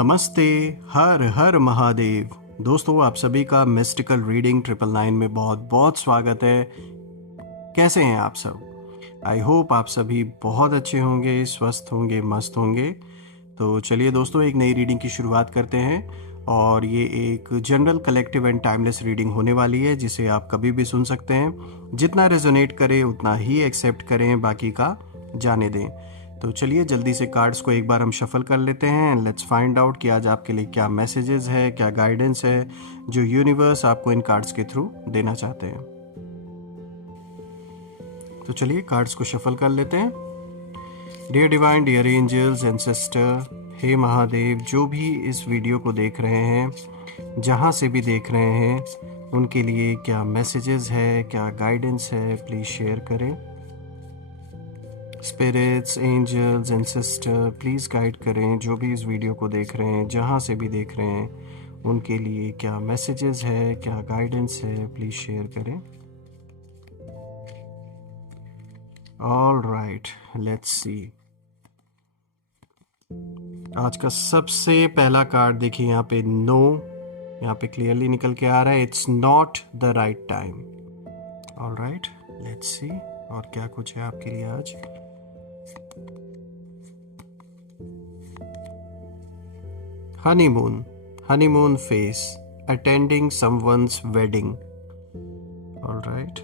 नमस्ते। हर हर महादेव। दोस्तों, आप सभी का मिस्टिकल रीडिंग 999 में बहुत बहुत स्वागत है। कैसे हैं आप सब? आई होप आप सभी बहुत अच्छे होंगे, स्वस्थ होंगे, मस्त होंगे। तो चलिए दोस्तों, एक नई रीडिंग की शुरुआत करते हैं। और ये एक general collective and timeless reading होने वाली है, जिसे आप कभी भी सुन सकते हैं। जितना रेजोनेट करे उतना ही एक्सेप्ट करें, बाकी का जाने दें। तो चलिए जल्दी से कार्ड्स को एक बार हम शफल कर लेते हैं एंड लेट्स फाइंड आउट कि आज आपके लिए क्या मैसेजेस है, क्या गाइडेंस है जो यूनिवर्स आपको इन कार्ड्स के थ्रू देना चाहते हैं। तो चलिए कार्ड्स को शफल कर लेते हैं। Dear divine, dear angels and sister, हे महादेव, जो भी इस वीडियो को देख रहे हैं, जहाँ से भी देख रहे हैं, उनके लिए क्या मैसेजेस है, क्या गाइडेंस है, प्लीज़ शेयर करें। Spirits, angels and sister, please guide करें जो भी इस वीडियो को देख रहे हैं, जहाँ से भी देख रहे हैं, उनके लिए क्या मैसेजेस है, क्या गाइडेंस है, प्लीज़ शेयर करें। All right, let's see. आज का सबसे पहला कार्ड देखिए, यहाँ पे नो, यहाँ पे क्लियरली निकल के आ रहा है, it's not the right time. All right, let's see और क्या कुछ है आपके लिए आज। honeymoon phase, attending someone's wedding. All right,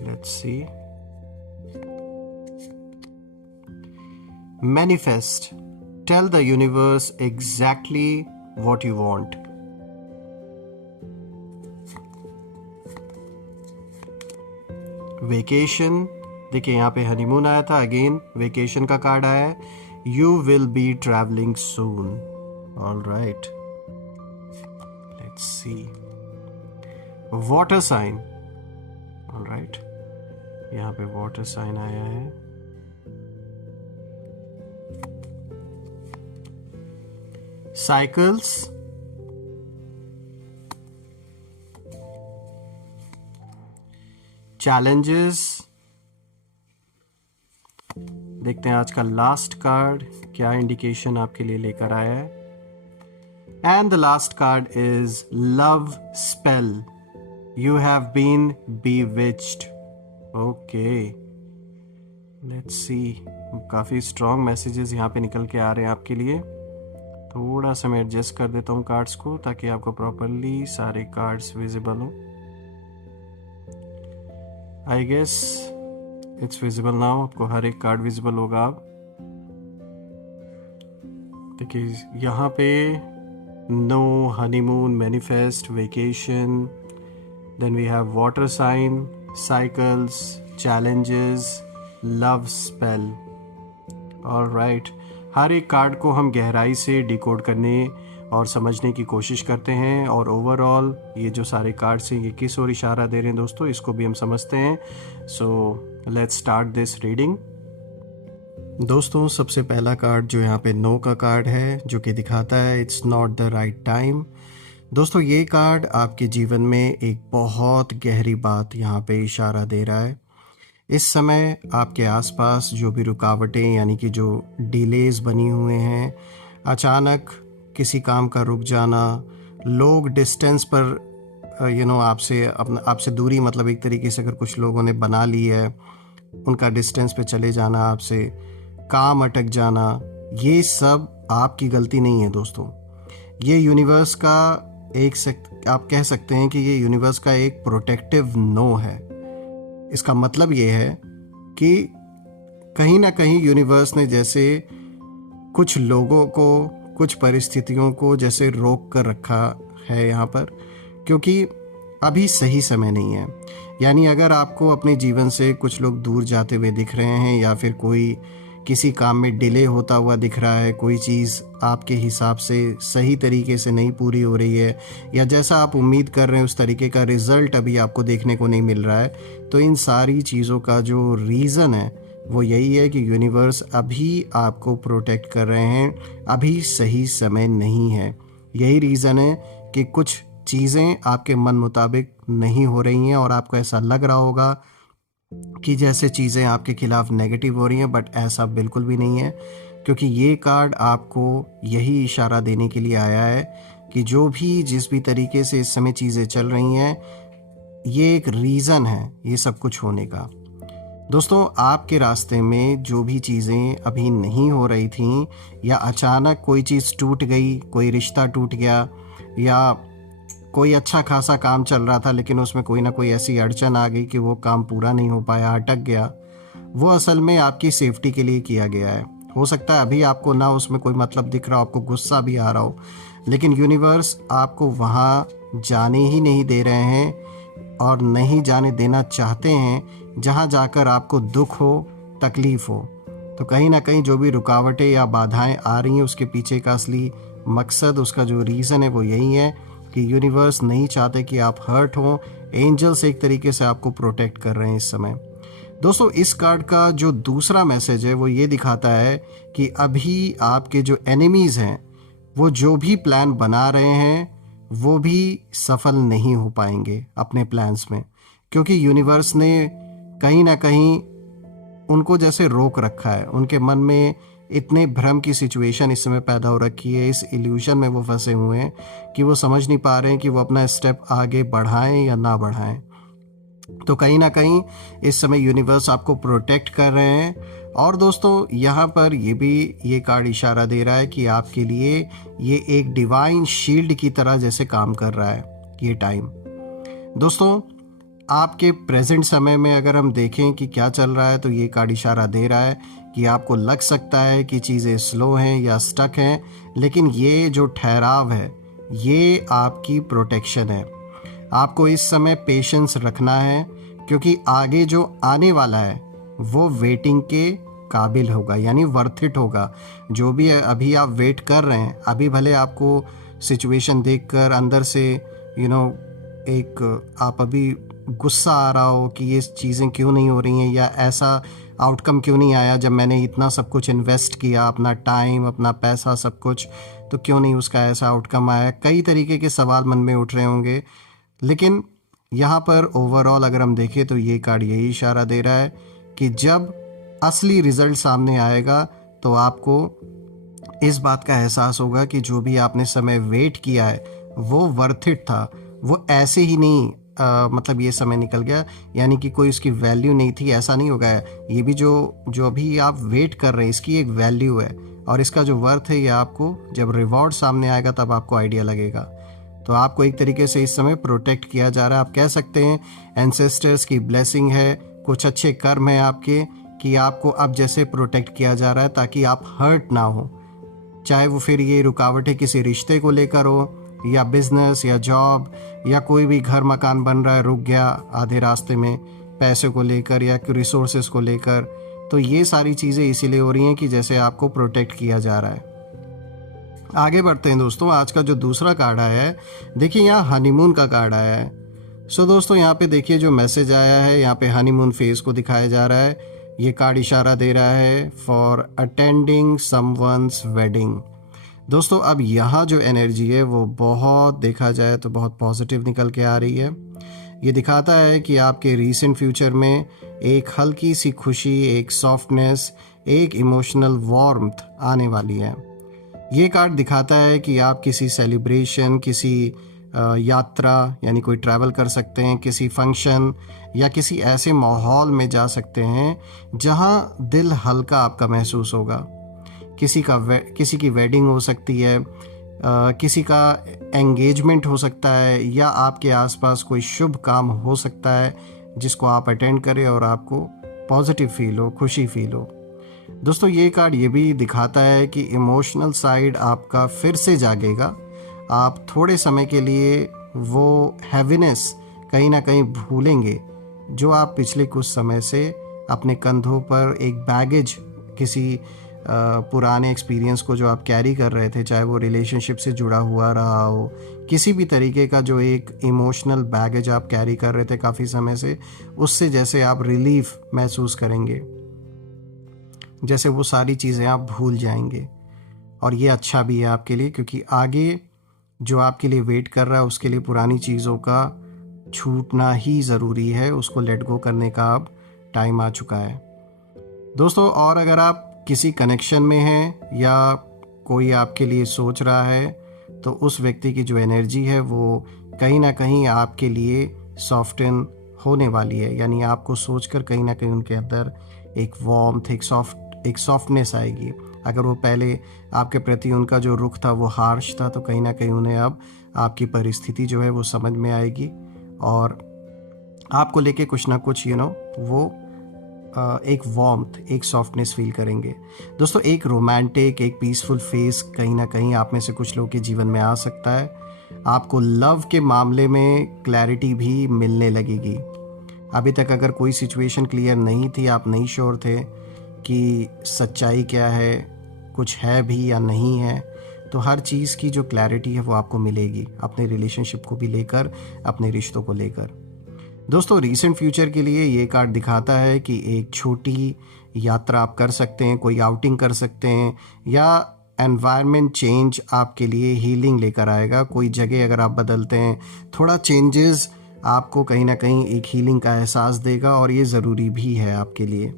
let's see. Manifest, tell the universe exactly what you want. Vacation, देखिए यहाँ पे हनीमून आया था, अगेन वेकेशन का कार्ड आया है। You will be traveling soon. All right. Let's see. Water sign. All right. यहाँ पे water sign आया है। Cycles. Challenges. देखते हैं आज का लास्ट कार्ड क्या इंडिकेशन आपके लिए लेकर आया है। And the last card is love spell, you have been bewitched. Okay, let's see. काफी स्ट्रॉन्ग मैसेजेस यहाँ पे निकल के आ रहे हैं आपके लिए। थोड़ा सा मैं एडजस्ट कर देता हूँ कार्ड्स को, ताकि आपको प्रॉपरली सारे कार्ड्स विजिबल हो। I guess it's visible now, आपको हर एक कार्ड विजिबल होगा। आप देखिए यहाँ पे no, honeymoon, manifest, vacation, then we have water sign, cycles, challenges, love spell. All right, हर एक कार्ड को हम गहराई से डिकोड करने और समझने की कोशिश करते हैं, और ओवरऑल ये जो सारे कार्ड्स हैं ये किस ओर इशारा दे रहे हैं दोस्तों, इसको भी हम समझते हैं। So let's start this reading. दोस्तों, सबसे पहला कार्ड जो यहाँ पे नो का कार्ड है, जो कि दिखाता है it's not the right time. दोस्तों, ये कार्ड आपके जीवन में एक बहुत गहरी बात यहाँ पे इशारा दे रहा है। इस समय आपके आसपास जो भी रुकावटें, यानी कि जो डिलेज बनी हुए हैं, अचानक किसी काम का रुक जाना, लोग डिस्टेंस पर आपसे दूरी, मतलब एक तरीके से अगर कुछ लोगों ने बना ली है, उनका डिस्टेंस पे चले जाना, आपसे काम अटक जाना, ये सब आपकी गलती नहीं है दोस्तों। ये यूनिवर्स का आप कह सकते हैं कि ये यूनिवर्स का एक प्रोटेक्टिव नो है। इसका मतलब ये है कि कहीं ना कहीं यूनिवर्स ने जैसे कुछ लोगों को, कुछ परिस्थितियों को जैसे रोक कर रखा है यहाँ पर, क्योंकि अभी सही समय नहीं है। यानी अगर आपको अपने जीवन से कुछ लोग दूर जाते हुए दिख रहे हैं, या फिर कोई किसी काम में डिले होता हुआ दिख रहा है, कोई चीज़ आपके हिसाब से सही तरीके से नहीं पूरी हो रही है, या जैसा आप उम्मीद कर रहे हैं उस तरीके का रिज़ल्ट अभी आपको देखने को नहीं मिल रहा है, तो इन सारी चीज़ों का जो रीज़न है वो यही है कि यूनिवर्स अभी आपको प्रोटेक्ट कर रहे हैं, अभी सही समय नहीं है। यही रीज़न है कि कुछ चीज़ें आपके मन मुताबिक नहीं हो रही हैं, और आपको ऐसा लग रहा होगा कि जैसे चीज़ें आपके खिलाफ नेगेटिव हो रही हैं, बट ऐसा बिल्कुल भी नहीं है। क्योंकि ये कार्ड आपको यही इशारा देने के लिए आया है कि जो भी जिस भी तरीके से इस समय चीज़ें चल रही हैं, ये एक रीज़न है ये सब कुछ होने का। दोस्तों, आपके रास्ते में जो भी चीज़ें अभी नहीं हो रही थीं, या अचानक कोई चीज़ टूट गई, कोई रिश्ता टूट गया, या कोई अच्छा खासा काम चल रहा था लेकिन उसमें कोई ना कोई ऐसी अड़चन आ गई कि वो काम पूरा नहीं हो पाया, अटक गया, वो असल में आपकी सेफ्टी के लिए किया गया है। हो सकता है अभी आपको ना उसमें कोई मतलब दिख रहा हो, आपको गुस्सा भी आ रहा हो, लेकिन यूनिवर्स आपको वहाँ जाने ही नहीं दे रहे हैं और नहीं जाने देना चाहते हैं जहाँ जाकर आपको दुख हो, तकलीफ़ हो। तो कहीं ना कहीं जो भी रुकावटें या बाधाएं आ रही हैं, उसके पीछे का असली मकसद, उसका जो रीज़न है वो यही है कि यूनिवर्स नहीं चाहते कि आप हर्ट हों। एंजल्स एक तरीके से आपको प्रोटेक्ट कर रहे हैं इस समय। दोस्तों, इस कार्ड का जो दूसरा मैसेज है वो ये दिखाता है कि अभी आपके जो एनिमीज़ हैं, वो जो भी प्लान बना रहे हैं वो भी सफल नहीं हो पाएंगे अपने प्लान्स में, क्योंकि यूनिवर्स ने कहीं ना कहीं उनको जैसे रोक रखा है। उनके मन में इतने भ्रम की सिचुएशन इस समय पैदा हो रखी है, इस इल्यूशन में वो फंसे हुए हैं कि वो समझ नहीं पा रहे हैं कि वो अपना स्टेप आगे बढ़ाएं या ना बढ़ाएं। तो कहीं ना कहीं इस समय यूनिवर्स आपको प्रोटेक्ट कर रहे हैं। और दोस्तों, यहाँ पर ये कार्ड इशारा दे रहा है कि आपके लिए ये एक डिवाइन शील्ड की तरह जैसे काम कर रहा है ये टाइम। दोस्तों, आपके प्रेजेंट समय में अगर हम देखें कि क्या चल रहा है, तो ये कार्ड इशारा दे रहा है कि आपको लग सकता है कि चीज़ें स्लो हैं या स्टक हैं, लेकिन ये जो ठहराव है ये आपकी प्रोटेक्शन है। आपको इस समय पेशेंस रखना है, क्योंकि आगे जो आने वाला है वो वेटिंग के काबिल होगा, यानी वर्थ इट होगा। जो भी है अभी आप वेट कर रहे हैं, अभी भले आपको सिचुएशन देखकर अंदर से एक आप अभी गुस्सा आ रहा हो कि ये चीज़ें क्यों नहीं हो रही हैं, या ऐसा आउटकम क्यों नहीं आया जब मैंने इतना सब कुछ इन्वेस्ट किया, अपना टाइम, अपना पैसा, सब कुछ, तो क्यों नहीं उसका ऐसा आउटकम आया। कई तरीके के सवाल मन में उठ रहे होंगे, लेकिन यहाँ पर ओवरऑल अगर हम देखें तो ये कार्ड यही इशारा दे रहा है कि जब असली रिजल्ट सामने आएगा तो आपको इस बात का एहसास होगा कि जो भी आपने समय वेट किया है वो वर्थ इट था। वो ऐसे ही नहीं मतलब ये समय निकल गया यानी कि कोई उसकी वैल्यू नहीं थी, ऐसा नहीं होगा। ये भी जो अभी आप वेट कर रहे हैं इसकी एक वैल्यू है, और इसका जो वर्थ है ये आपको जब रिवॉर्ड सामने आएगा तब आपको आइडिया लगेगा। तो आपको एक तरीके से इस समय प्रोटेक्ट किया जा रहा है। आप कह सकते हैं एंसेस्टर्स की ब्लेसिंग है, कुछ अच्छे कर्म है आपके, कि आपको अब जैसे प्रोटेक्ट किया जा रहा है ताकि आप हर्ट ना हो। चाहे वो फिर ये रुकावटें किसी रिश्ते को लेकर हो, या बिजनेस, या जॉब, या कोई भी घर मकान बन रहा है रुक गया आधे रास्ते में पैसे को लेकर या रिसोर्सेज को लेकर, तो ये सारी चीज़ें इसीलिए हो रही हैं कि जैसे आपको प्रोटेक्ट किया जा रहा है। आगे बढ़ते हैं दोस्तों। आज का जो दूसरा कार्ड आया है, देखिए यहाँ हनीमून का कार्ड आया है। सो दोस्तों, यहाँ पे देखिए जो मैसेज आया है, यहाँ पे हनीमून फेज को दिखाया जा रहा है। ये कार्ड इशारा दे रहा है फॉर अटेंडिंग समवन्स वेडिंग। दोस्तों, अब यहाँ जो एनर्जी है वो बहुत, देखा जाए तो बहुत पॉजिटिव निकल के आ रही है। ये दिखाता है कि आपके रीसेंट फ्यूचर में एक हल्की सी खुशी, एक सॉफ्टनेस, एक इमोशनल वार्मथ आने वाली है। ये कार्ड दिखाता है कि आप किसी सेलिब्रेशन, किसी यात्रा, यानी कोई ट्रैवल कर सकते हैं, किसी फंक्शन या किसी ऐसे माहौल में जा सकते हैं जहाँ दिल हल्का आपका महसूस होगा। किसी की वेडिंग हो सकती है, किसी का एंगेजमेंट हो सकता है, या आपके आसपास कोई शुभ काम हो सकता है जिसको आप अटेंड करें और आपको पॉजिटिव फील हो, खुशी फील हो। दोस्तों, ये कार्ड ये भी दिखाता है कि इमोशनल साइड आपका फिर से जागेगा। आप थोड़े समय के लिए वो हैवीनेस कहीं ना कहीं भूलेंगे जो आप पिछले कुछ समय से अपने कंधों पर एक बैगेज, किसी पुराने एक्सपीरियंस को जो आप कैरी कर रहे थे, चाहे वो रिलेशनशिप से जुड़ा हुआ रहा हो, किसी भी तरीके का जो एक इमोशनल बैगेज आप कैरी कर रहे थे काफ़ी समय से, उससे जैसे आप रिलीफ महसूस करेंगे, जैसे वो सारी चीज़ें आप भूल जाएंगे। और ये अच्छा भी है आपके लिए, क्योंकि आगे जो आपके लिए वेट कर रहा है उसके लिए पुरानी चीज़ों का छूटना ही ज़रूरी है, उसको लेट गो करने का अब टाइम आ चुका है। दोस्तों, और अगर आप किसी कनेक्शन में हैं या कोई आपके लिए सोच रहा है, तो उस व्यक्ति की जो एनर्जी है वो कहीं ना कहीं आपके लिए सॉफ्टन होने वाली है। यानी आपको सोचकर कहीं ना कहीं उनके अंदर एक वार्मथ, एक सॉफ्टनेस आएगी। अगर वो पहले आपके प्रति उनका जो रुख था वो हार्श था, तो कहीं ना कहीं उन्हें अब आपकी परिस्थिति जो है वो समझ में आएगी और आपको लेके कुछ ना कुछ वो एक वार्मथ, एक सॉफ्टनेस फील करेंगे। दोस्तों, एक रोमांटिक, एक पीसफुल फेस कहीं ना कहीं आप में से कुछ लोगों के जीवन में आ सकता है। आपको लव के मामले में क्लैरिटी भी मिलने लगेगी। अभी तक अगर कोई सिचुएशन क्लियर नहीं थी, आप नहीं श्योर थे कि सच्चाई क्या है, कुछ है भी या नहीं है, तो हर चीज़ की जो क्लैरिटी है वो आपको मिलेगी, अपने रिलेशनशिप को भी लेकर, अपने रिश्तों को लेकर। दोस्तों, रीसेंट फ्यूचर के लिए ये कार्ड दिखाता है कि एक छोटी यात्रा आप कर सकते हैं, कोई आउटिंग कर सकते हैं, या एनवायरनमेंट चेंज आपके लिए हीलिंग लेकर आएगा। कोई जगह अगर आप बदलते हैं, थोड़ा चेंजेस आपको कहीं ना कहीं एक हीलिंग का एहसास देगा और ये ज़रूरी भी है आपके लिए।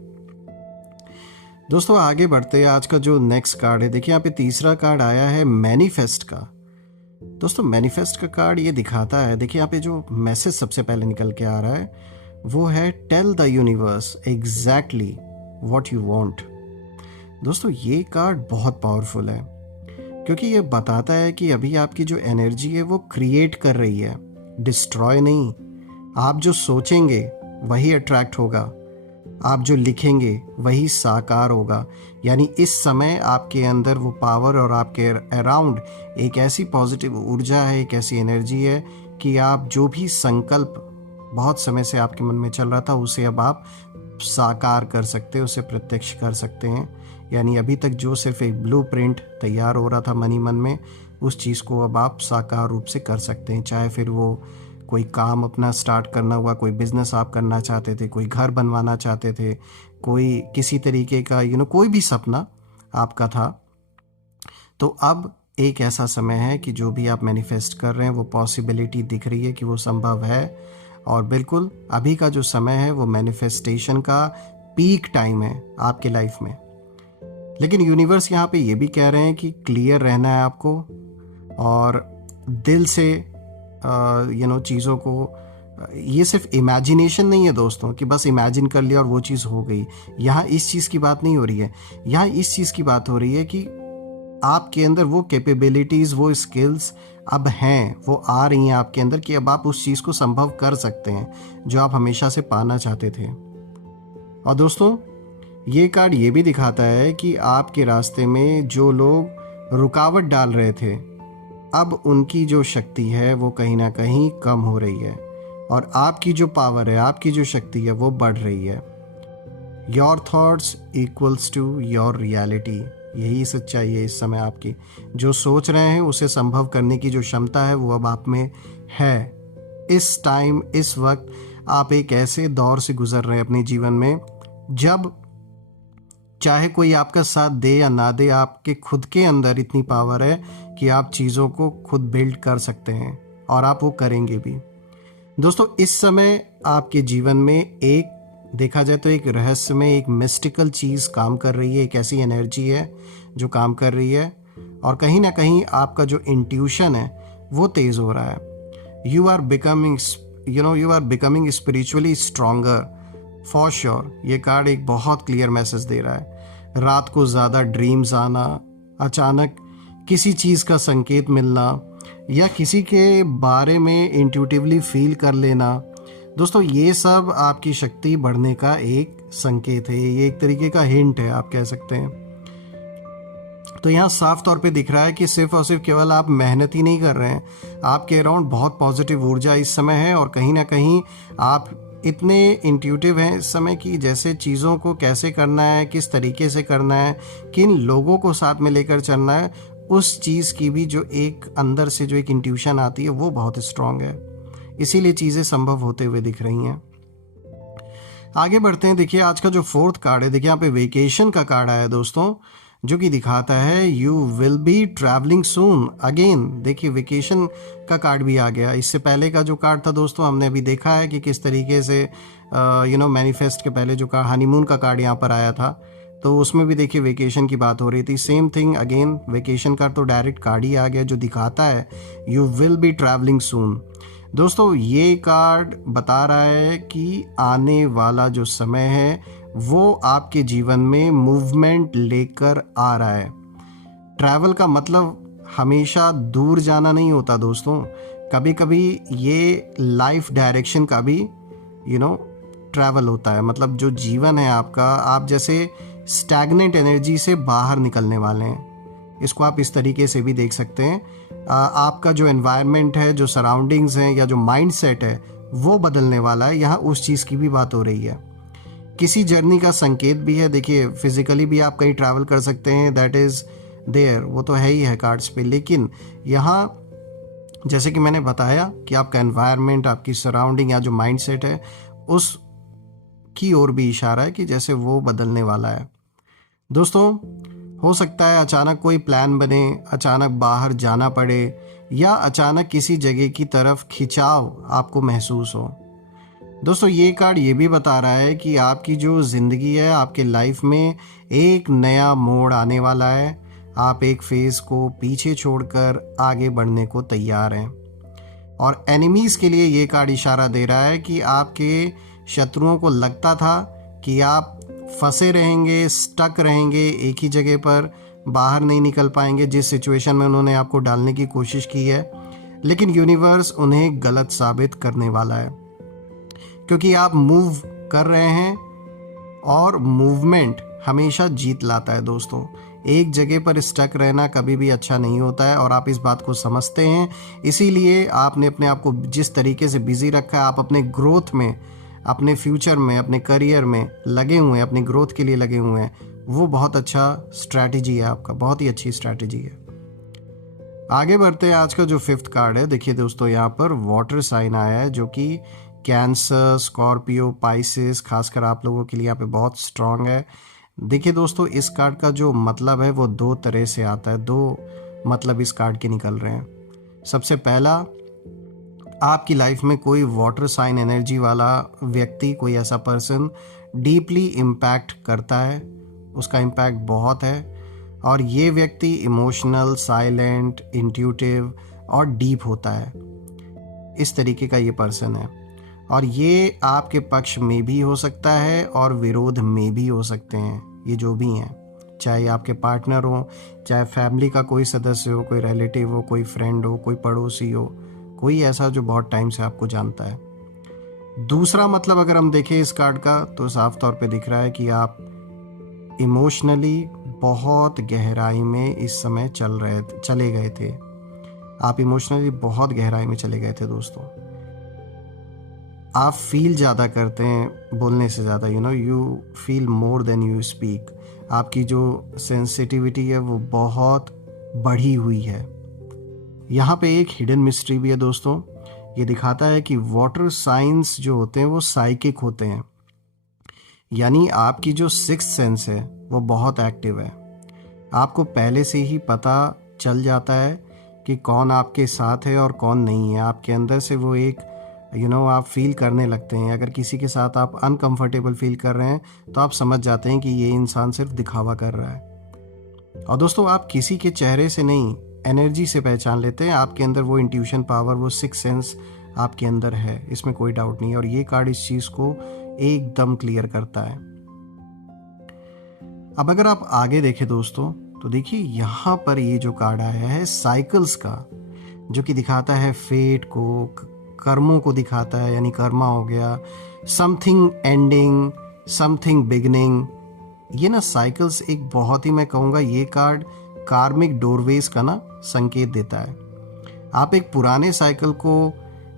दोस्तों, आगे बढ़ते हैं। आज का जो नेक्स्ट कार्ड है, देखिए यहाँ पे तीसरा कार्ड आया है मैनिफेस्ट का। दोस्तों, मैनिफेस्ट का कार्ड ये दिखाता है, देखिए यहाँ पे जो मैसेज सबसे पहले निकल के आ रहा है वो है tell the universe exactly what you want. दोस्तों, ये कार्ड बहुत पावरफुल है क्योंकि ये बताता है कि अभी आपकी जो एनर्जी है वो क्रिएट कर रही है, डिस्ट्रॉय नहीं। आप जो सोचेंगे वही अट्रैक्ट होगा, आप जो लिखेंगे वही साकार होगा। यानी इस समय आपके अंदर वो पावर और आपके अराउंड एक ऐसी पॉजिटिव ऊर्जा है, एक ऐसी एनर्जी है कि आप जो भी संकल्प बहुत समय से आपके मन में चल रहा था उसे अब आप साकार कर सकते हैं, उसे प्रत्यक्ष कर सकते हैं। यानी अभी तक जो सिर्फ एक ब्लूप्रिंट तैयार हो रहा था मन ही मन में, उस चीज़ को अब आप साकार रूप से कर सकते हैं। चाहे फिर वो कोई काम अपना स्टार्ट करना हुआ, कोई बिजनेस आप करना चाहते थे, कोई घर बनवाना चाहते थे, कोई किसी तरीके का कोई भी सपना आपका था, तो अब एक ऐसा समय है कि जो भी आप मैनिफेस्ट कर रहे हैं वो पॉसिबिलिटी दिख रही है कि वो संभव है। और बिल्कुल अभी का जो समय है वो मैनिफेस्टेशन का पीक टाइम है आपके लाइफ में। लेकिन यूनिवर्स यहाँ पे ये भी कह रहे हैं कि क्लियर रहना है आपको और दिल से चीज़ों को, ये सिर्फ इमेजिनेशन नहीं है दोस्तों कि बस इमेजिन कर लिया और वो चीज़ हो गई। यहाँ इस चीज़ की बात नहीं हो रही है, यहाँ इस चीज़ की बात हो रही है कि आपके अंदर वो कैपेबिलिटीज़, वो स्किल्स अब हैं, वो आ रही हैं आपके अंदर कि अब आप उस चीज़ को संभव कर सकते हैं जो आप हमेशा से पाना चाहते थे। और दोस्तों, ये कार्ड ये भी दिखाता है कि आपके रास्ते में जो लोग रुकावट डाल रहे थे, अब उनकी जो शक्ति है वो कहीं ना कहीं कम हो रही है और आपकी जो पावर है, आपकी जो शक्ति है वो बढ़ रही है। Your thoughts equals to your reality, यही सच्चाई है इस समय आपकी। जो सोच रहे हैं उसे संभव करने की जो क्षमता है वो अब आप में है। इस टाइम, इस वक्त आप एक ऐसे दौर से गुजर रहे हैं अपने जीवन में जब चाहे कोई आपका साथ दे या ना दे, आपके खुद के अंदर इतनी पावर है कि आप चीज़ों को खुद बिल्ड कर सकते हैं और आप वो करेंगे भी। दोस्तों, इस समय आपके जीवन में एक देखा जाए तो एक रहस्य में एक मिस्टिकल चीज़ काम कर रही है, एक ऐसी एनर्जी है जो काम कर रही है और कहीं ना कहीं आपका जो इंट्यूशन है वो तेज़ हो रहा है। You are becoming spiritually stronger for sure. ये कार्ड एक बहुत क्लियर मैसेज दे रहा है। रात को ज़्यादा ड्रीम्स आना, अचानक किसी चीज़ का संकेत मिलना या किसी के बारे में इंट्यूटिवली फील कर लेना, दोस्तों ये सब आपकी शक्ति बढ़ने का एक संकेत है, ये एक तरीके का हिंट है, आप कह सकते हैं। तो यहाँ साफ तौर पे दिख रहा है कि सिर्फ और सिर्फ केवल आप मेहनत ही नहीं कर रहे हैं, आपके अराउंड बहुत पॉजिटिव ऊर्जा इस समय है और कहीं ना कहीं आप इतने इंट्यूटिव हैं इस समय कि जैसे चीज़ों को कैसे करना है, किस तरीके से करना है, किन लोगों को साथ में लेकर चलना है, उस चीज़ की भी जो एक अंदर से जो एक इंट्यूशन आती है वो बहुत स्ट्रांग है। इसीलिए चीज़ें संभव होते हुए दिख रही हैं। आगे बढ़ते हैं। देखिए आज का जो फोर्थ कार्ड है, देखिए यहाँ पे वेकेशन का कार्ड आया है दोस्तों, जो कि दिखाता है you will be travelling soon again. देखिए वेकेशन का कार्ड भी आ गया। इससे पहले का जो कार्ड था दोस्तों, हमने अभी देखा है कि किस तरीके से मैनिफेस्ट के पहले जो कार्ड हनीमून का कार्ड यहाँ पर आया था, तो उसमें भी देखिए वेकेशन की बात हो रही थी। सेम थिंग अगेन, वेकेशन का तो डायरेक्ट कार्ड ही आ गया जो दिखाता है यू विल बी ट्रैवलिंग सून। दोस्तों ये कार्ड बता रहा है कि आने वाला जो समय है वो आपके जीवन में मूवमेंट लेकर आ रहा है। ट्रैवल का मतलब हमेशा दूर जाना नहीं होता दोस्तों, कभी कभी ये लाइफ डायरेक्शन का भी ट्रैवल होता है। मतलब जो जीवन है आपका, आप जैसे स्टैग्नेंट एनर्जी से बाहर निकलने वाले हैं। इसको आप इस तरीके से भी देख सकते हैं। आपका जो एनवायरनमेंट है, जो सराउंडिंग्स हैं या जो माइंड सेट है वो बदलने वाला है। यहाँ उस चीज़ की भी बात हो रही है। किसी जर्नी का संकेत भी है। देखिए फिजिकली भी आप कहीं ट्रैवल कर सकते हैं, दैट इज़ देयर, वो तो है ही है कार्ड्स पे। लेकिन यहाँ जैसे कि मैंने बताया कि आपका एनवायरनमेंट, आपकी सराउंडिंग या जो माइंड सेट है उस की ओर भी इशारा है कि जैसे वो बदलने वाला है। दोस्तों हो सकता है अचानक कोई प्लान बने, अचानक बाहर जाना पड़े या अचानक किसी जगह की तरफ खिंचाव आपको महसूस हो। दोस्तों ये कार्ड ये भी बता रहा है कि आपकी जो ज़िंदगी है, आपके लाइफ में एक नया मोड़ आने वाला है। आप एक फेज़ को पीछे छोड़कर आगे बढ़ने को तैयार हैं। और एनिमीज़ के लिए ये कार्ड इशारा दे रहा है कि आपके शत्रुओं को लगता था कि आप फंसे रहेंगे, स्टक रहेंगे एक ही जगह पर, बाहर नहीं निकल पाएंगे जिस सिचुएशन में उन्होंने आपको डालने की कोशिश की है। लेकिन यूनिवर्स उन्हें गलत साबित करने वाला है, क्योंकि आप मूव कर रहे हैं और मूवमेंट हमेशा जीत लाता है दोस्तों। एक जगह पर स्टक रहना कभी भी अच्छा नहीं होता है और आप इस बात को समझते हैं। इसीलिए आपने अपने आप को जिस तरीके से बिजी रखा है, आप अपने ग्रोथ में, अपने फ्यूचर में, अपने करियर में लगे हुए हैं, अपनी ग्रोथ के लिए लगे हुए हैं। वो बहुत अच्छा स्ट्रैटेजी है आपका, बहुत ही अच्छी स्ट्रैटेजी है। आगे बढ़ते हैं। आज का जो 5th कार्ड है, देखिए दोस्तों यहाँ पर वाटर साइन आया है जो कि कैंसर, स्कॉर्पियो, पाइसेस, खासकर आप लोगों के लिए यहाँ पे बहुत स्ट्रांग है। देखिए दोस्तों इस कार्ड का जो मतलब है वो 2 तरह से आता है। 2 मतलब इस कार्ड के निकल रहे हैं। सबसे पहला, आपकी लाइफ में कोई वाटर साइन एनर्जी वाला व्यक्ति, कोई ऐसा पर्सन डीपली इम्पैक्ट करता है, उसका इम्पैक्ट बहुत है। और ये व्यक्ति इमोशनल, साइलेंट, इंट्यूटिव और डीप होता है। इस तरीके का ये पर्सन है और ये आपके पक्ष में भी हो सकता है और विरोध में भी हो सकते हैं। ये जो भी हैं, चाहे आपके पार्टनर हो, चाहे फैमिली का कोई सदस्य हो, कोई रिलेटिव हो, कोई फ्रेंड हो, कोई पड़ोसी हो, कोई ऐसा जो बहुत टाइम से आपको जानता है। दूसरा मतलब अगर हम देखें इस कार्ड का तो साफ तौर पे दिख रहा है कि आप इमोशनली बहुत गहराई में इस समय चले गए थे। आप इमोशनली बहुत गहराई में चले गए थे दोस्तों। आप फील ज़्यादा करते हैं बोलने से ज़्यादा, you feel more than you speak. आपकी जो सेंसिटिविटी है वो बहुत बढ़ी हुई है। यहाँ पे एक हिडन मिस्ट्री भी है दोस्तों। ये दिखाता है कि वाटर साइंस जो होते हैं वो साइकिक होते हैं, यानी आपकी जो 6th सेंस है वो बहुत एक्टिव है। आपको पहले से ही पता चल जाता है कि कौन आपके साथ है और कौन नहीं है। आपके अंदर से वो एक आप फील करने लगते हैं। अगर किसी के साथ आप अनकंफर्टेबल फील कर रहे हैं तो आप समझ जाते हैं कि ये इंसान सिर्फ दिखावा कर रहा है। और दोस्तों आप किसी के चेहरे से नहीं, एनर्जी से पहचान लेते हैं। आपके अंदर वो इंट्यूशन पावर, वो 6th सेंस आपके अंदर है, इसमें कोई डाउट नहीं है। और ये कार्ड इस चीज़ को एकदम क्लियर करता है। अब अगर आप आगे देखें दोस्तों तो देखिए यहाँ पर ये जो कार्ड आया है साइकिल्स का, जो कि दिखाता है फेट को, कर्मों को दिखाता है, यानी कर्मा हो गया, समथिंग एंडिंग, समथिंग बिगनिंग। ये ना साइकिल्स एक बहुत ही, मैं कहूँगा ये कार्ड कार्मिक डोरवेज का ना संकेत देता है। आप एक पुराने साइकिल को,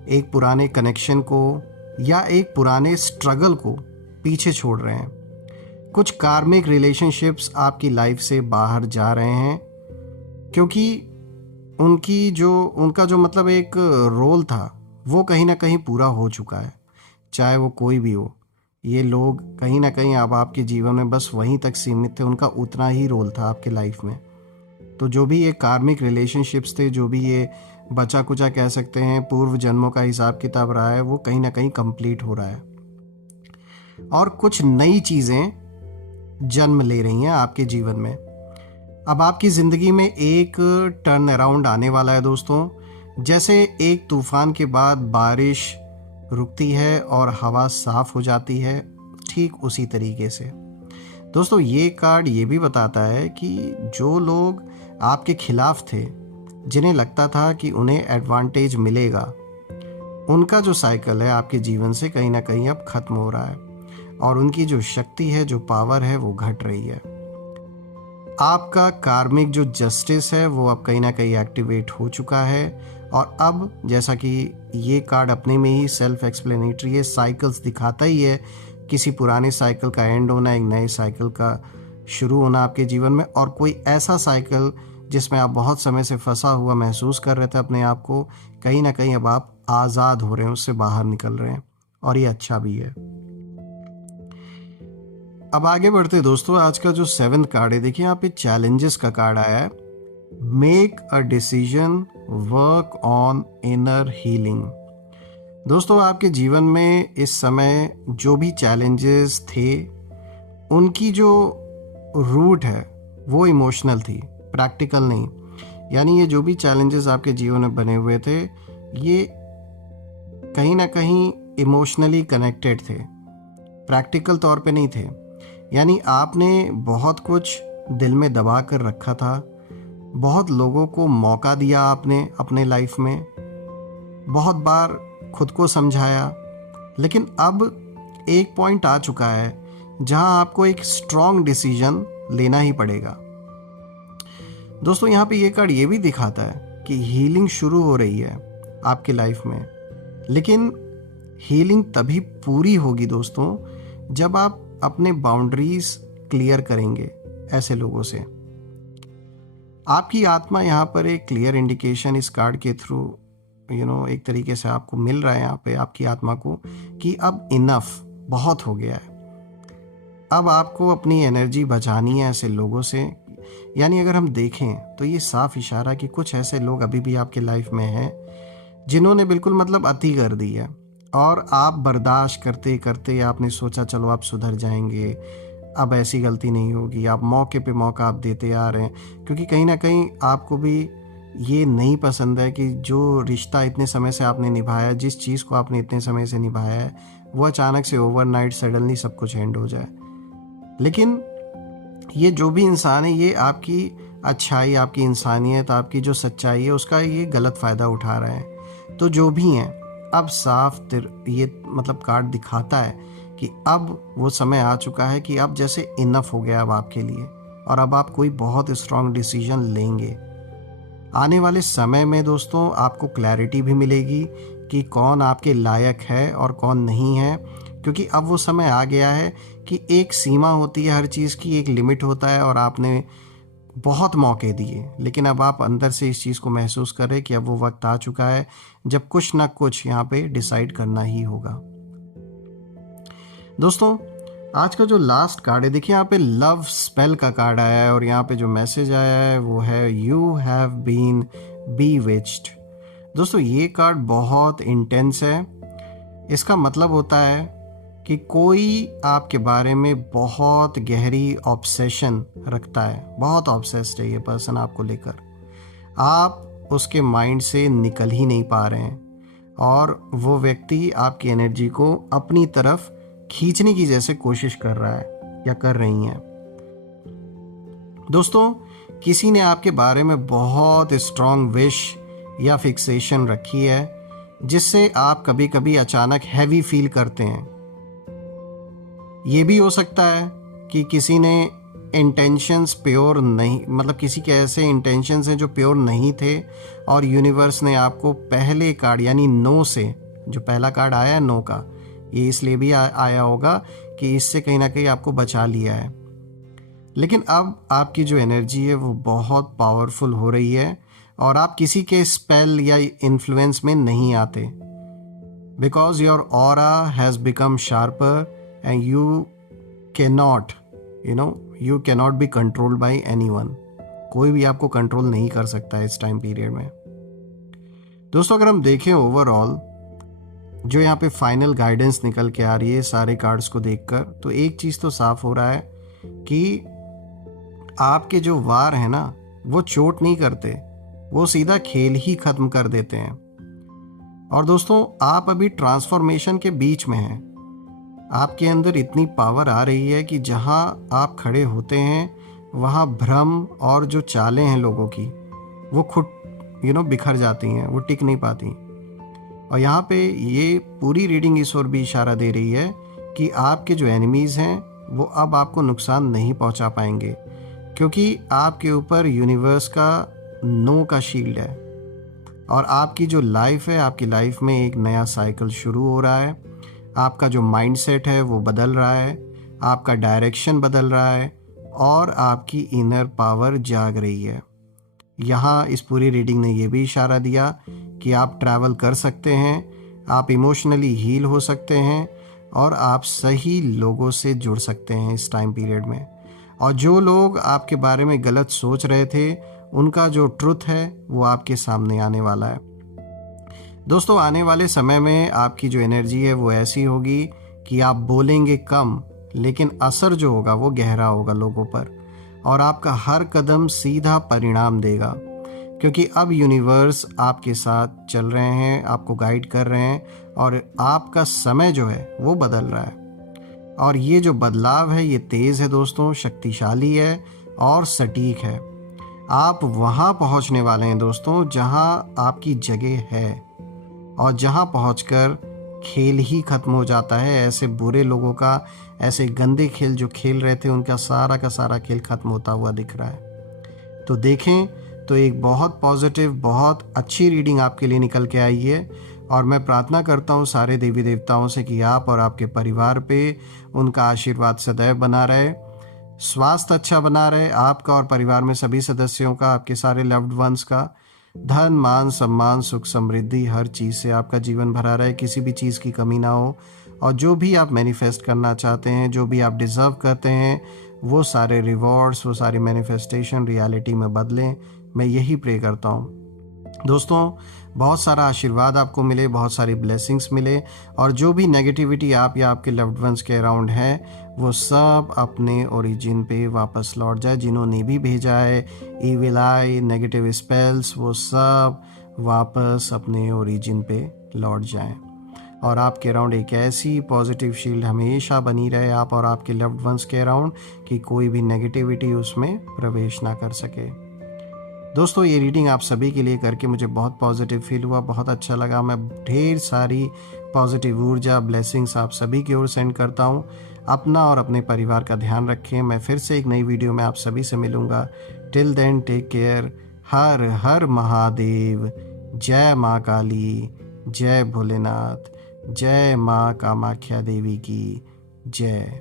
एक पुराने कनेक्शन को या एक पुराने स्ट्रगल को पीछे छोड़ रहे हैं। कुछ कार्मिक रिलेशनशिप्स आपकी लाइफ से बाहर जा रहे हैं क्योंकि उनका जो मतलब एक रोल था वो कहीं ना कहीं पूरा हो चुका है। चाहे वो कोई भी हो, ये लोग कहीं ना कहीं अब आपके जीवन में बस वहीं तक सीमित थे, उनका उतना ही रोल था आपके लाइफ में। तो जो भी ये कार्मिक रिलेशनशिप्स थे, जो भी ये बचा कुचा कह सकते हैं, पूर्व जन्मों का हिसाब किताब रहा है, वो कहीं ना कहीं कंप्लीट हो रहा है। और कुछ नई चीज़ें जन्म ले रही हैं आपके जीवन में। अब आपकी ज़िंदगी में एक टर्न अराउंड आने वाला है दोस्तों। जैसे एक तूफान के बाद बारिश रुकती है और हवा साफ हो जाती है, ठीक उसी तरीके से दोस्तों ये कार्ड ये भी बताता है कि जो लोग आपके खिलाफ थे, जिन्हें लगता था कि उन्हें एडवांटेज मिलेगा, उनका जो साइकिल है आपके जीवन से कहीं ना कहीं अब खत्म हो रहा है और उनकी जो शक्ति है, जो पावर है, वो घट रही है। आपका कार्मिक जो जस्टिस है वो अब कहीं ना कहीं एक्टिवेट हो चुका है और अब जैसा कि ये कार्ड अपने में ही सेल्फ एक्सप्लेनेटरी है, साइकिल्स दिखाता ही है, किसी पुराने साइकिल का एंड होना, एक नए साइकिल का शुरू होना आपके जीवन में, और कोई ऐसा साइकिल जिसमें आप बहुत समय से फंसा हुआ महसूस कर रहे थे अपने आप को, कहीं ना कहीं अब आप आज़ाद हो रहे हैं, उससे बाहर निकल रहे हैं और ये अच्छा भी है। अब आगे बढ़ते दोस्तों, आज का जो 7th कार्ड है, देखिए यहाँ पे चैलेंजेस का कार्ड आया है। Make a decision, work on inner healing. दोस्तों आपके जीवन में इस समय जो भी चैलेंजेस थे, उनकी जो रूट है वो इमोशनल थी, प्रैक्टिकल नहीं। यानी ये जो भी चैलेंजेस आपके जीवन में बने हुए थे, ये कहीं ना कहीं इमोशनली कनेक्टेड थे, प्रैक्टिकल तौर पे नहीं थे। यानी आपने बहुत कुछ दिल में दबा कर रखा था, बहुत लोगों को मौका दिया आपने अपने लाइफ में, बहुत बार खुद को समझाया, लेकिन अब एक पॉइंट आ चुका है जहां आपको एक स्ट्रॉन्ग डिसीजन लेना ही पड़ेगा। दोस्तों यहाँ पे ये कार्ड ये भी दिखाता है कि हीलिंग शुरू हो रही है आपके लाइफ में, लेकिन हीलिंग तभी पूरी होगी दोस्तों जब आप अपने बाउंड्रीज क्लियर करेंगे ऐसे लोगों से। आपकी आत्मा यहाँ पर एक क्लियर इंडिकेशन इस कार्ड के थ्रू एक तरीके से आपको मिल रहा है यहाँ पे आपकी आत्मा को कि अब इनफ, बहुत हो गया है। अब आपको अपनी एनर्जी बचानी है ऐसे लोगों से। यानी अगर हम देखें तो ये साफ इशारा कि कुछ ऐसे लोग अभी भी आपके लाइफ में हैं जिन्होंने बिल्कुल मतलब अति कर दी है और आप बर्दाश्त करते करते आपने सोचा चलो आप सुधर जाएंगे, अब ऐसी गलती नहीं होगी। आप मौके पे मौका आप देते आ रहे हैं क्योंकि कहीं ना कहीं आपको भी ये नहीं पसंद है कि जो रिश्ता इतने समय से आपने निभाया, जिस चीज़ को आपने इतने समय से निभाया है, वो अचानक से ओवरनाइट सडनली सब कुछ एंड हो जाए। लेकिन ये जो भी इंसान है, ये आपकी अच्छाई, आपकी इंसानियत, आपकी जो सच्चाई है, उसका ये गलत फ़ायदा उठा रहे हैं। तो जो भी हैं, अब साफ ये मतलब कार्ड दिखाता है कि अब वो समय आ चुका है कि अब जैसे इनफ हो गया अब आपके लिए, और अब आप कोई बहुत स्ट्रांग डिसीजन लेंगे। आने वाले समय में दोस्तों आपको क्लैरिटी भी मिलेगी कि कौन आपके लायक है और कौन नहीं है, क्योंकि अब वो समय आ गया है कि एक सीमा होती है हर चीज़ की, एक लिमिट होता है, और आपने बहुत मौके दिए, लेकिन अब आप अंदर से इस चीज़ को महसूस कर रहे कि अब वो वक्त आ चुका है जब कुछ ना कुछ यहाँ पे डिसाइड करना ही होगा। दोस्तों आज का जो लास्ट कार्ड है, देखिए यहाँ पे लव स्पेल का कार्ड आया है और यहाँ पे जो मैसेज आया है वो है यू हैव बीन बीविच्ड। दोस्तों ये कार्ड बहुत इंटेंस है। इसका मतलब होता है कि कोई आपके बारे में बहुत गहरी ऑब्सेशन रखता है, बहुत ऑब्सेस्ड है ये पर्सन आपको लेकर। आप उसके माइंड से निकल ही नहीं पा रहे हैं और वो व्यक्ति आपकी एनर्जी को अपनी तरफ खींचने की जैसे कोशिश कर रहा है या कर रही हैं। दोस्तों किसी ने आपके बारे में बहुत स्ट्रॉन्ग विश या फिक्सेशन रखी है जिससे आप कभी कभी अचानक हैवी फील करते हैं। ये भी हो सकता है कि किसी ने इंटेंशंस प्योर नहीं, मतलब किसी के ऐसे इंटेंशंस हैं जो प्योर नहीं थे और यूनिवर्स ने आपको पहले कार्ड यानी नो से, जो पहला कार्ड आया है नो का, ये इसलिए भी आया होगा कि इससे कहीं ना कहीं आपको बचा लिया है। लेकिन अब आपकी जो एनर्जी है वो बहुत पावरफुल हो रही है और आप किसी के स्पेल या इन्फ्लुएंस में नहीं आते, because your aura has become sharper and you cannot be controlled by anyone. कोई भी आपको कंट्रोल नहीं कर सकता है इस टाइम पीरियड में। दोस्तों अगर हम देखें ओवरऑल जो यहाँ पे फाइनल गाइडेंस निकल के आ रही है सारे कार्ड्स को देखकर, तो एक चीज़ तो साफ हो रहा है कि आपके जो वार हैं ना वो चोट नहीं करते, वो सीधा खेल ही खत्म कर देते हैं। और दोस्तों, आप अभी ट्रांसफॉर्मेशन के बीच में हैं। आपके अंदर इतनी पावर आ रही है कि जहां आप खड़े होते हैं वहां भ्रम और जो चालें हैं लोगों की वो खुद बिखर जाती हैं, वो टिक नहीं पाती। और यहाँ पे ये पूरी रीडिंग इस ओर भी इशारा दे रही है कि आपके जो एनिमीज़ हैं वो अब आपको नुकसान नहीं पहुँचा पाएंगे, क्योंकि आपके ऊपर यूनिवर्स का नो का शील्ड है। और आपकी जो लाइफ है, आपकी लाइफ में एक नया साइकिल शुरू हो रहा है। आपका जो माइंडसेट है वो बदल रहा है, आपका डायरेक्शन बदल रहा है और आपकी इनर पावर जाग रही है। यहाँ इस पूरी रीडिंग ने ये भी इशारा दिया कि आप ट्रैवल कर सकते हैं, आप इमोशनली हील हो सकते हैं और आप सही लोगों से जुड़ सकते हैं इस टाइम पीरियड में। और जो लोग आपके बारे में गलत सोच रहे थे, उनका जो ट्रुथ है वो आपके सामने आने वाला है। दोस्तों, आने वाले समय में आपकी जो एनर्जी है वो ऐसी होगी कि आप बोलेंगे कम, लेकिन असर जो होगा वो गहरा होगा लोगों पर, और आपका हर कदम सीधा परिणाम देगा, क्योंकि अब यूनिवर्स आपके साथ चल रहे हैं, आपको गाइड कर रहे हैं और आपका समय जो है वो बदल रहा है। और ये जो बदलाव है ये तेज़ है दोस्तों, शक्तिशाली है और सटीक है। आप वहाँ पहुँचने वाले हैं दोस्तों जहाँ आपकी जगह है, और जहाँ पहुँचकर खेल ही खत्म हो जाता है। ऐसे बुरे लोगों का, ऐसे गंदे खेल जो खेल रहे थे, उनका सारा का सारा खेल खत्म होता हुआ दिख रहा है। तो देखें तो एक बहुत पॉजिटिव, बहुत अच्छी रीडिंग आपके लिए निकल के आई है। और मैं प्रार्थना करता हूँ सारे देवी देवताओं से कि आप और आपके परिवार पे उनका आशीर्वाद सदैव बना रहे, स्वास्थ्य अच्छा बना रहे, आपका और परिवार में सभी सदस्यों का, आपके सारे लव्ड वंस का। धन, मान, सम्मान, सुख, समृद्धि, हर चीज़ से आपका जीवन भरा रहे, किसी भी चीज़ की कमी ना हो। और जो भी आप मैनिफेस्ट करना चाहते हैं, जो भी आप डिज़र्व करते हैं, वो सारे रिवॉर्ड्स, वो सारी मैनिफेस्टेशन रियलिटी में बदलें। मैं यही प्रे करता हूँ दोस्तों। बहुत सारा आशीर्वाद आपको मिले, बहुत सारी ब्लेसिंग्स मिले, और जो भी नेगेटिविटी आप या आपके लव्ड वंस के अराउंड है वो सब अपने ओरिजिन पे वापस लौट जाए। जिन्होंने भी भेजा है इविल आई, नेगेटिव स्पेल्स, वो सब वापस अपने ओरिजिन पे लौट जाएं। और आपके अराउंड एक ऐसी पॉजिटिव शील्ड हमेशा बनी रहे आप और आपके लव्ड वंस के अराउंड कि कोई भी नेगेटिविटी उसमें प्रवेश ना कर सके। दोस्तों, ये रीडिंग आप सभी के लिए करके मुझे बहुत पॉजिटिव फील हुआ, बहुत अच्छा लगा। मैं ढेर सारी पॉजिटिव ऊर्जा, ब्लेसिंग्स आप सभी की ओर सेंड करता हूँ। अपना और अपने परिवार का ध्यान रखें। मैं फिर से एक नई वीडियो में आप सभी से मिलूँगा। Till then take care. हर हर महादेव। जय माँ काली, जय भोलेनाथ, जय माँ कामाख्या देवी की जय।